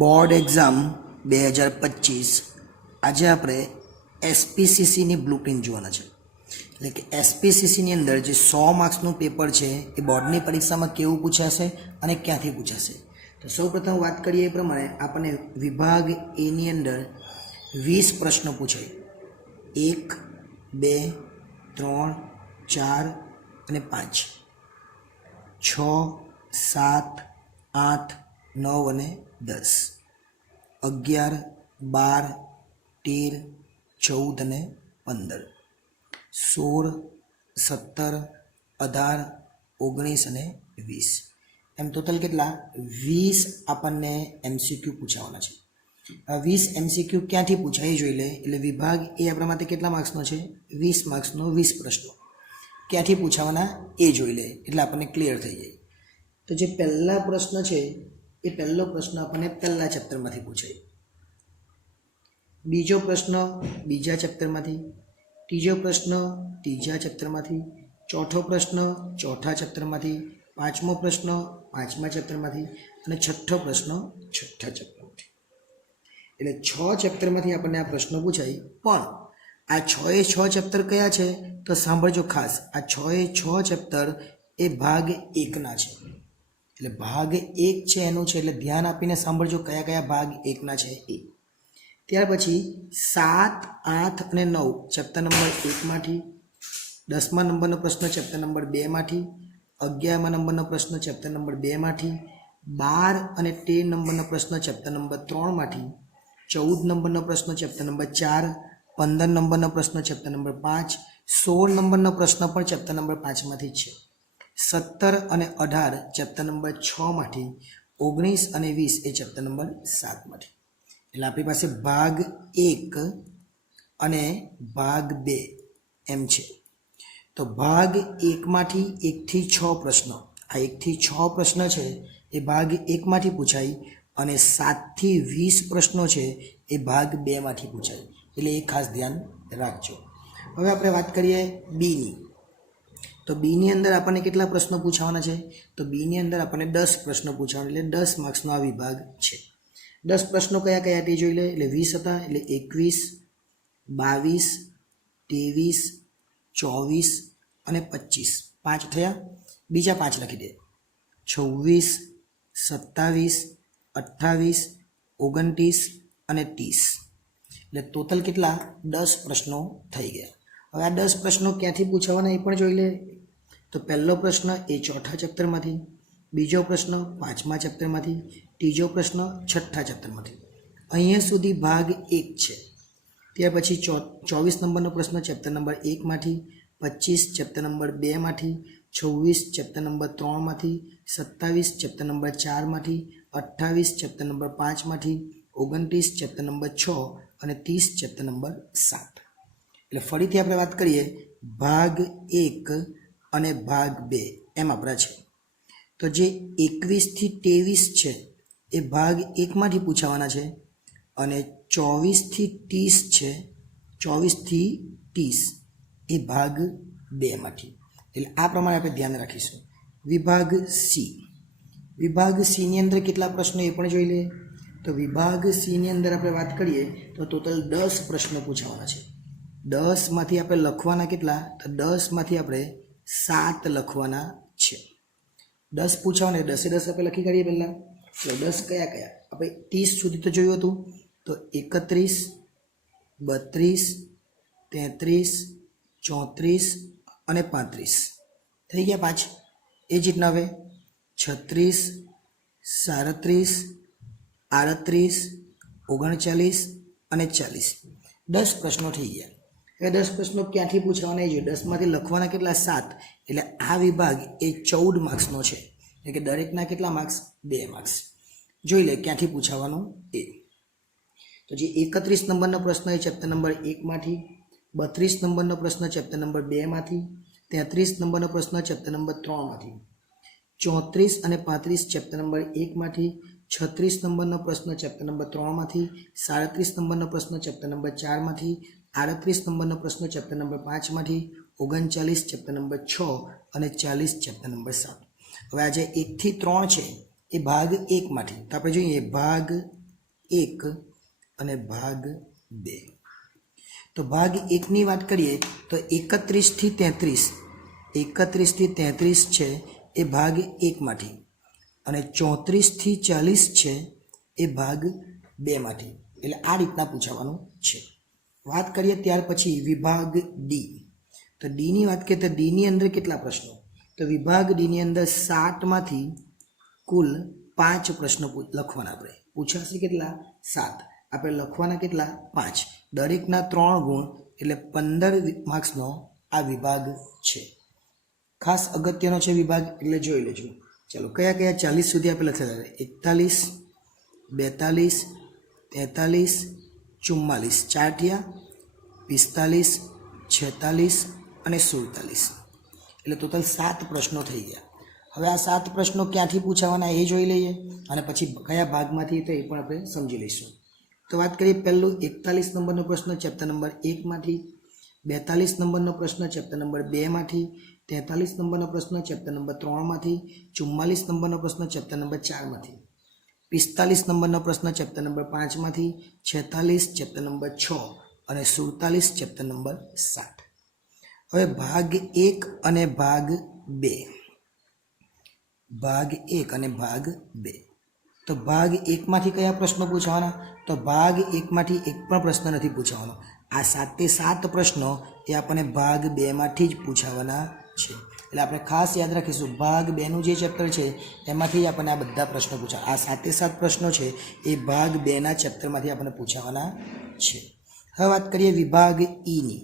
Board exam 2025 આજે આપણે એસપીસીસીની blueprint જોવાના છે. એટલે કે એસપીસીસીની અંદર જે 100 માર્ક્સનું પેપર છે એ બોર્ડની પરીક્ષામાં કેવું પૂછાશે અને ક્યાંથી પૂછાશે. તો સૌપ્રથમ વાત કરીએ એ પ્રમાણે આપણને વિભાગ એની અંદર 20 પ્રશ્નો પૂછાય. 1, 2, 3, 4 અને 5, 6, 7, 8, 9 અને 10, 11, 12, 13, 14 અને 15, 16, 17, 18, 19 અને 20. એમ ટોટલ કેટલા 20 આપણને એમસીક્યુ પૂછાવાના છે. આ 20 એમસીક્યુ ક્યાંથી પૂછાય જોઈ લે. એટલે વિભાગ એ આપણા માટે કેટલા માર્ક્સનો છે 20 માર્ક્સનો 20 પ્રશ્નો ક્યાંથી પૂછાવાના એ જોઈ લે એટલે આપણને ક્લિયર થઈ જાય. તો જે પહેલા પ્રશ્ન છે એ પહેલો પ્રશ્ન આપણને પહેલા ચેપ્ટરમાંથી પૂછાય, બીજો પ્રશ્ન બીજા ચેપ્ટરમાંથી, ત્રીજો પ્રશ્ન ત્રીજા ચેપ્ટરમાંથી, ચોથો પ્રશ્ન ચોથા ચેપ્ટરમાંથી, પાંચમો પ્રશ્ન પાંચમા ચેપ્ટરમાંથી અને છઠ્ઠો પ્રશ્ન છઠ્ઠા ચેપ્ટરમાંથી. એટલે 6 ચેપ્ટરમાંથી આપણને આ પ્રશ્નો પૂછાય. પણ આ 6 ચેપ્ટર કયા છે તો સાંભળજો ખાસ, આ 6 ચેપ્ટર એ ભાગ 1ના છે. એટલે ભાગ 1 છે એનું છે, એટલે ધ્યાન આપીને સાંભળજો કયા કયા ભાગ 1ના છે એ. ત્યાર પછી 7, 8 અને 9 ચેપ્ટર નંબર 1માંથી, 10મા નંબરનો પ્રશ્ન ચેપ્ટર નંબર 2માંથી, 11મા નંબરનો પ્રશ્ન ચેપ્ટર નંબર 2માંથી, 12 અને 13 નંબરનો પ્રશ્ન ચેપ્ટર નંબર 3માંથી, 14 નંબરનો પ્રશ્ન ચેપ્ટર નંબર 4, 15 નંબરનો પ્રશ્ન ચેપ્ટર નંબર 5, 16 નંબરનો પ્રશ્ન પણ ચેપ્ટર નંબર 5માંથી છે, 17 અને 18 ચેપ્ટર નંબર 6માંથી, 19 અને 20 એ ચેપ્ટર નંબર 7માંથી. એટલે આપણી પાસે ભાગ 1 અને ભાગ 2 એમ છે. તો ભાગ 1માંથી 1 થી 6 પ્રશ્નો, આ 1 થી 6 પ્રશ્ન છે એ ભાગ 1માંથી પૂછાય અને 7 થી 20 પ્રશ્નો છે એ ભાગ 2માંથી પૂછાય. એટલે એ ખાસ ધ્યાન રાખજો. હવે આપણે વાત કરીએ બીની. તો બીની અંદર આપણને કેટલા પ્રશ્નો પૂછાવાના છે તો બીની અંદર આપણને 10 પ્રશ્નો પૂછાવાના, એટલે 10 માર્ક્સનો આ વિભાગ છે. 10 પ્રશ્નો કયા કયા તે જોઈ લે. એટલે 20 હતા, એટલે 21, 22, 23, 24 અને 25, 5 થયા. બીજા 5 લખી દે, 26, 27, 28, 29 અને 30. એટલે ટોટલ કેટલા 10 પ્રશ્નો થઈ ગયા. હવે આ 10 પ્રશ્નો ક્યાંથી પૂછાવાના એ પણ જોઈ લે. તો પહેલો પ્રશ્ન એ ચોથા ચેપ્ટરમાંથી, બીજો પ્રશ્ન 5મા ચેપ્ટરમાંથી, ત્રીજો પ્રશ્ન 6ઠ્ઠા ચેપ્ટરમાંથી. અહીંયા સુધી ભાગ 1 છે. ત્યાર પછી 24 નંબરનો પ્રશ્ન ચેપ્ટર નંબર 1માંથી, 25 ચેપ્ટર નંબર 2માંથી, 26 ચેપ્ટર નંબર 3માંથી, 27 ચેપ્ટર નંબર 4માંથી, 28 ચેપ્ટર નંબર 5માંથી, 29 ચેપ્ટર નંબર 6 અને 30 ચેપ્ટર નંબર 7. એટલે ફરીથી આપણે વાત કરીએ ભાગ 1 અને ભાગ 2 એમ આપણા છે. તો જે 21 થી 23 છે એ ભાગ 1માંથી પૂછાવાના છે અને 24 થી 30 છે, 24 થી 30 એ ભાગ 2માંથી. એટલે આ પ્રમાણે આપણે ધ્યાન રાખીશું. વિભાગ સી. વિભાગ સીની અંદર કેટલા પ્રશ્નો એ પણ જોઈ લઈએ. તો વિભાગ સીની અંદર આપણે વાત કરીએ તો ટોટલ 10 પ્રશ્નો પૂછાવાના છે. 10માંથી આપણે લખવાના કેટલા તો 10માંથી આપણે 7 લખવાના છે. 10 પૂછાવાના 10 આપણે લખી કાઢીએ પહેલાં. તો 10 કયા કયા આપણે 30 સુધી તો જોયું હતું. તો 31, 32, 33, 34 અને 35 થઈ ગયા 5. એ જ રીતના હવે 36, 37, 38, 39 અને 40 10 પ્રશ્નો થઈ ગયા. એ 10 પ્રશ્નો ક્યાંથી પૂછવાના એ જોઈએ. 10માંથી લખવાના કેટલા 7. એટલે આ વિભાગ એ 14 માર્ક્સનો છે. એટલે કે દરેકના કેટલા માર્ક્સ 2 માર્ક્સ. જોઈ લે ક્યાંથી પૂછાવાનું એ. તો જે 31 નંબરનો પ્રશ્ન એ ચેપ્ટર નંબર 1માંથી, 32 નંબરનો પ્રશ્ન ચેપ્ટર નંબર 2માંથી, 33 નંબરનો પ્રશ્ન ચેપ્ટર નંબર 3માંથી, 34 અને 35 ચેપ્ટર નંબર 1માંથી, 36 નંબરનો પ્રશ્ન ચેપ્ટર નંબર 3માંથી, 37 નંબરનો પ્રશ્ન ચેપ્ટર નંબર 4માંથી, 38 નંબરનો પ્રશ્ન ચેપ્ટર નંબર 5માંથી, 39 ચેપ્ટર નંબર 6 અને 40 ચેપ્ટર નંબર 7. હવે આ જે 1 થી 3 છે એ ભાગ 1માંથી. તો આપણે જોઈએ ભાગ એક અને ભાગ બે. તો ભાગ એકની વાત કરીએ તો 31થી 33 છે એ ભાગ એકમાંથી, અને 34થી 40 છે એ ભાગ બેમાંથી. એટલે આ રીતના પૂછવાનું છે. વાત કરીએ ત્યાર પછી વિભાગ ડી. તો ડીની વાત કરીએ તો ડીની અંદર કેટલા પ્રશ્નો? તો વિભાગ ડીની અંદર 7માંથી કુલ 5 પ્રશ્નો લખવાના. આપણે પૂછાશે કેટલા? 7. આપણે લખવાના કેટલા? 5. દરેકના 3 ગુણ એટલે 15 માર્ક્સનો આ વિભાગ છે. ખાસ અગત્યનો છે વિભાગ, એટલે જોઈ લેજો. ચાલો કયા કયા 40 સુધી આપણે લખેલા? 41, 42, 43, 44, 4 થયા, 45, 46 અને 47. એટલે ટોટલ 7 પ્રશ્નો થઈ ગયા. હવે આ 7 પ્રશ્નો ક્યાંથી પૂછાવાના એ જોઈ લઈએ, અને પછી કયા ભાગમાંથી તો એ પણ આપણે સમજી લઈશું. તો વાત કરીએ પહેલું 41 નંબરનો પ્રશ્ન ચેપ્ટર નંબર 1માંથી, 42 નંબરનો પ્રશ્ન ચેપ્ટર નંબર 2માંથી, 43 નંબરનો પ્રશ્ન ચેપ્ટર નંબર 3માંથી, 44 નંબરનો પ્રશ્ન ચેપ્ટર નંબર 4માંથી, 45 નંબરનો પ્રશ્ન ચેપ્ટર નંબર 5માંથી, 46 ચેપ્ટર નંબર 6 અને 47 ચેપ્ટર નંબર 7. હવે ભાગ 1 અને ભાગ 2. ભાગ 1 અને ભાગ 2. તો ભાગ 1માંથી કયા પ્રશ્નો પૂછવાના? તો ભાગ 1માંથી એક પણ પ્રશ્ન નથી પૂછવાનો. આ 7 પ્રશ્નો એ આપણને ભાગ 2માંથી જ પૂછાવાના છે. એટલે આપણે ખાસ યાદ રાખીશું, ભાગ 2નું જે ચેપ્ટર છે એમાંથી જ આપણને આ બધા પ્રશ્નો પૂછા. આ 7 પ્રશ્નો છે એ ભાગ 2ના ચેપ્ટરમાંથી આપણને પૂછાવાના છે. હવે વાત કરીએ વિભાગ ઈની.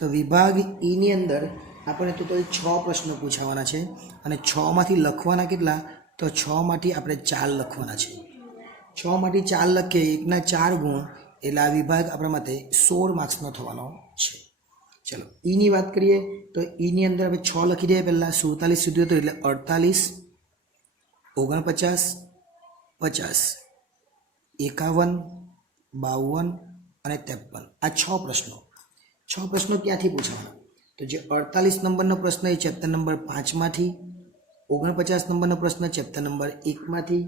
તો વિભાગ ઈની અંદર આપણે ટોટલ 6 પ્રશ્નો પૂછાવાના છે, અને 6માંથી લખવાના કેટલા? તો 6માંથી આપણે 4 લખવાના છે. 6માંથી 4 લખીએ, 1ના 4 ગુણ એટલે આ વિભાગ આપણા માટે 16 માર્ક્સનો થવાનો છે. ચલો ઈની વાત કરીએ તો ઈની અંદર આપણે 6 લખી દઈએ પહેલાં, 47 સુધી હતું એટલે 48, 49, 50, 51, 52 અને 53. આ 6 પ્રશ્નો. 6 પ્રશ્નો ક્યાંથી પૂછવાના? તો જે 48 નંબરનો પ્રશ્ન એ ચેપ્ટર નંબર 5માંથી, 49 નંબરનો પ્રશ્ન ચેપ્ટર નંબર 1માંથી,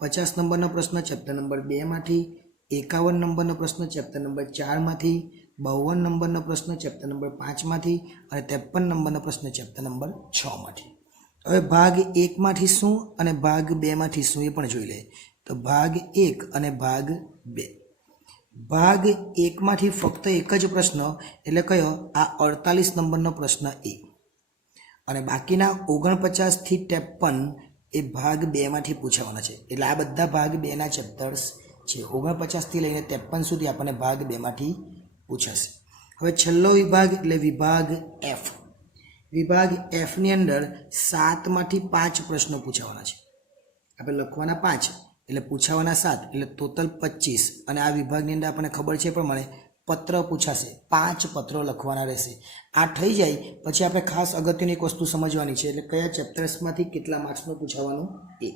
50 નંબરનો પ્રશ્ન ચેપ્ટર નંબર 2માંથી, 51 નંબરનો પ્રશ્ન ચેપ્ટર નંબર 4માંથી, 52 નંબરનો પ્રશ્ન ચેપ્ટર નંબર 5માંથી અને 53 નંબરનો પ્રશ્ન ચેપ્ટર નંબર 6માંથી. હવે ભાગ 1માંથી શું અને ભાગ 2માંથી શું એ પણ જોઈ લઈએ. તો ભાગ 1 અને ભાગ 2. ભાગ 1માંથી ફક્ત એક જ પ્રશ્ન, એટલે કયો? આ 48 નંબરનો પ્રશ્ન એ. અને બાકીના 49 થી 53 એ ભાગ 2માંથી પૂછાવાના છે. એટલે આ બધા ભાગ 2ના ચેપ્ટર્સ છે. 49 થી લઈને 53 સુધી આપણને ભાગ 2માંથી પૂછાશે. હવે છેલ્લો વિભાગ એટલે વિભાગ એફ. વિભાગ એફની અંદર 7માંથી 5 પ્રશ્નો પૂછાવાના છે. આપણે લખવાના 5 એટલે પૂછાવાના 7 એટલે ટોટલ 25. અને આ વિભાગની અંદર આપણને ખબર છે પ્રમાણે પત્ર પૂછાશે. 5 પત્રો લખવાના રહેશે. આ થઈ જાય પછી આપણે ખાસ અગત્યની એક વસ્તુ સમજવાની છે, એટલે કયા ચેપ્ટર્સમાંથી કેટલા માર્ક્સનું પૂછાવાનું એ.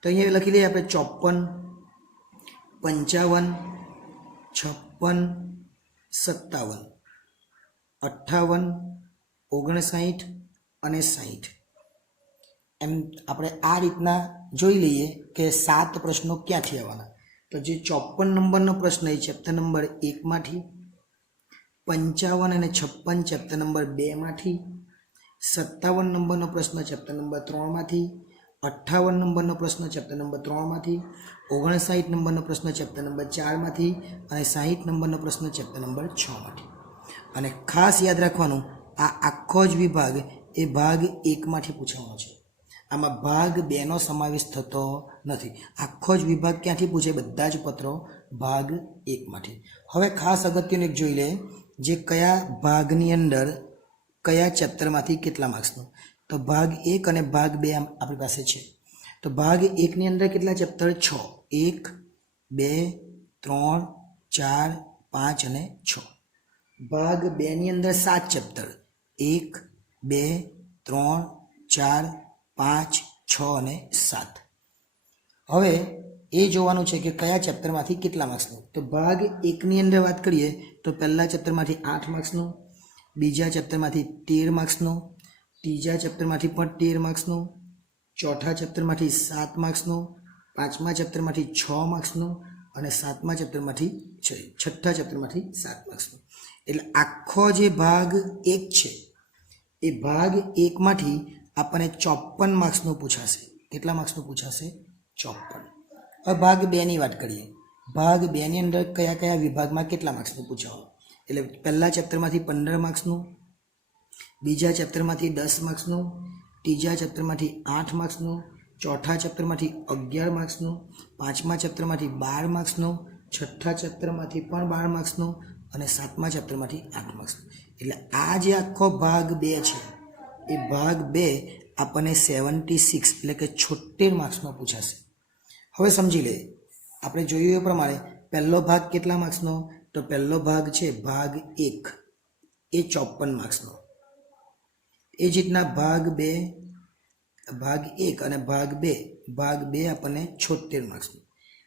તો અહીંયા લખી લઈએ આપણે 54, 55, 56, 57, 58, 59 અને 60. એમ આપણે આ રીતના જોઈ લઈએ કે 7 પ્રશ્નો ક્યાંથી આવવાના. તો જે 54 નંબરનો પ્રશ્ન એ ચેપ્ટર નંબર 1માંથી, 55 અને 56 ચેપ્ટર નંબર 2માંથી, 57 નંબરનો પ્રશ્ન ચેપ્ટર નંબર 3માંથી, 58 નંબરનો પ્રશ્ન ચેપ્ટર નંબર 3માંથી, 59 નંબરનો પ્રશ્ન ચેપ્ટર નંબર 4માંથી અને 60 નંબરનો પ્રશ્ન ચેપ્ટર નંબર 6માંથી. અને ખાસ યાદ રાખવાનું, આ આખો જ વિભાગ એ ભાગ 1માંથી પૂછવાનો છે. આમાં ભાગ 2નો સમાવેશ થતો નથી. આખો જ વિભાગ ક્યાંથી પૂછે? બધા જ પત્રો ભાગ 1માંથી. હવે ખાસ અગત્યનું એક જોઈ લે, જે કયા ભાગની અંદર કયા ચેપ્ટરમાંથી કેટલા માર્ક્સનો. તો ભાગ 1 અને ભાગ 2 આપણી પાસે છે. તો ભાગ 1ની અંદર કેટલા ચેપ્ટર? 6. 1, 2, 3, 4, 5 અને 6. ભાગ 2ની અંદર 7 ચેપ્ટર. 1, 2, 3, 4, 5, 6 અને 7. હવે એ જોવાનું છે કે કયા ચેપ્ટરમાંથી કેટલા માર્ક્સનું. તો ભાગ 1ની અંદર વાત કરીએ તો પહેલા ચેપ્ટરમાંથી 8 માર્ક્સનું, બીજા ચેપ્ટરમાંથી 13 માર્ક્સનું, ત્રીજા ચેપ્ટરમાંથી પણ 13 માર્ક્સનું, ચોથા ચેપ્ટરમાંથી 7 માર્ક્સનું, પાંચમા ચેપ્ટરમાંથી 6 માર્ક્સનું અને સાતમા ચેપ્ટરમાંથી છઠ્ઠા ચેપ્ટરમાંથી 7 માર્ક્સનો. એટલે આખો જે ભાગ 1 છે એ ભાગ 1 માંથી આપણને 54 માર્ક્સનું પૂછાશે. કેટલા માર્ક્સનું પૂછાશે? 54. હવે ભાગ 2 ની વાત કરીએ. ભાગ 2 ની અંદર કયા કયા વિભાગમાં કેટલા માર્ક્સનું પૂછાવું? એટલે પહેલા ચેપ્ટરમાંથી 15 માર્ક્સનું, બીજા ચેપ્ટરમાંથી 10 માર્ક્સનું, ત્રીજા ચેપ્ટરમાંથી 8 માર્ક્સનું, ચોથા ચેપ્ટરમાંથી 11 માર્ક્સનું, પાંચમા ચેપ્ટરમાંથી 12 માર્ક્સનું, છઠ્ઠા ચેપ્ટરમાંથી પણ 12 માર્ક્સનું અને સાતમા ચેપ્ટરમાંથી 8 માર્ક્સનું. એટલે આ જે આખો ભાગ 2 છે એ ભાગ 2 આપણને 76 એટલે કે 76 માર્ક્સનો પૂછાશે. હવે સમજી લે, આપણે જોયું એ પ્રમાણે પહેલો ભાગ કેટલા માર્ક્સનો? તો પહેલો ભાગ છે ભાગ 1 એ 54 માર્ક્સનો. એ જ રીતના ભાગ 2, ભાગ 1 અને ભાગ 2 આપણને 76 માર્ક્સનું.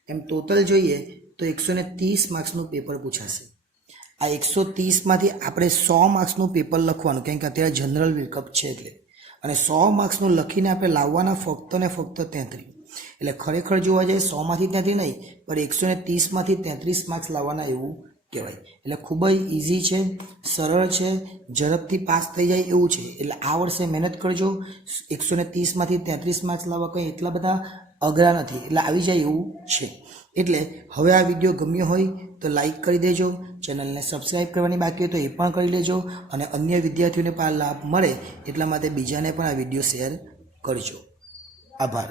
એમ ટોટલ જોઈએ તો 130 માર્ક્સનું પેપર પૂછાશે. આ 130માંથી આપણે 100 માર્ક્સનું પેપર લખવાનું, કારણ કે અત્યારે જનરલ વિકલ્પ છે એટલે, અને 100 માર્ક્સનું લખીને આપણે લાવવાના ફક્ત ને ફક્ત 33. એટલે ખરેખર જોવા જઈએ 100માંથી 33 નહીં, પણ 130માંથી 33 માર્ક્સ લાવવાના એવું કહેવાય. એટલે ખૂબ જ ઇઝી છે, સરળ છે, ઝડપથી પાસ થઈ જાય એવું છે. એટલે આ વર્ષે મહેનત કરજો. 130માંથી 33 માર્ક્સ લાવવા કંઈ એટલા બધા અઘરા નથી, એટલે આવી જાય એવું છે. એટલે હવે આ વિડીયો ગમ્યો હોય તો લાઈક કરી દેજો, ચેનલને સબસ્ક્રાઈબ કરવાની બાકી હોય તો એ પણ કરી લેજો, અને અન્ય વિદ્યાર્થીઓને પણ લાભ મળે એટલા માટે બીજાને પણ આ વિડીયો શેર કરજો. આભાર.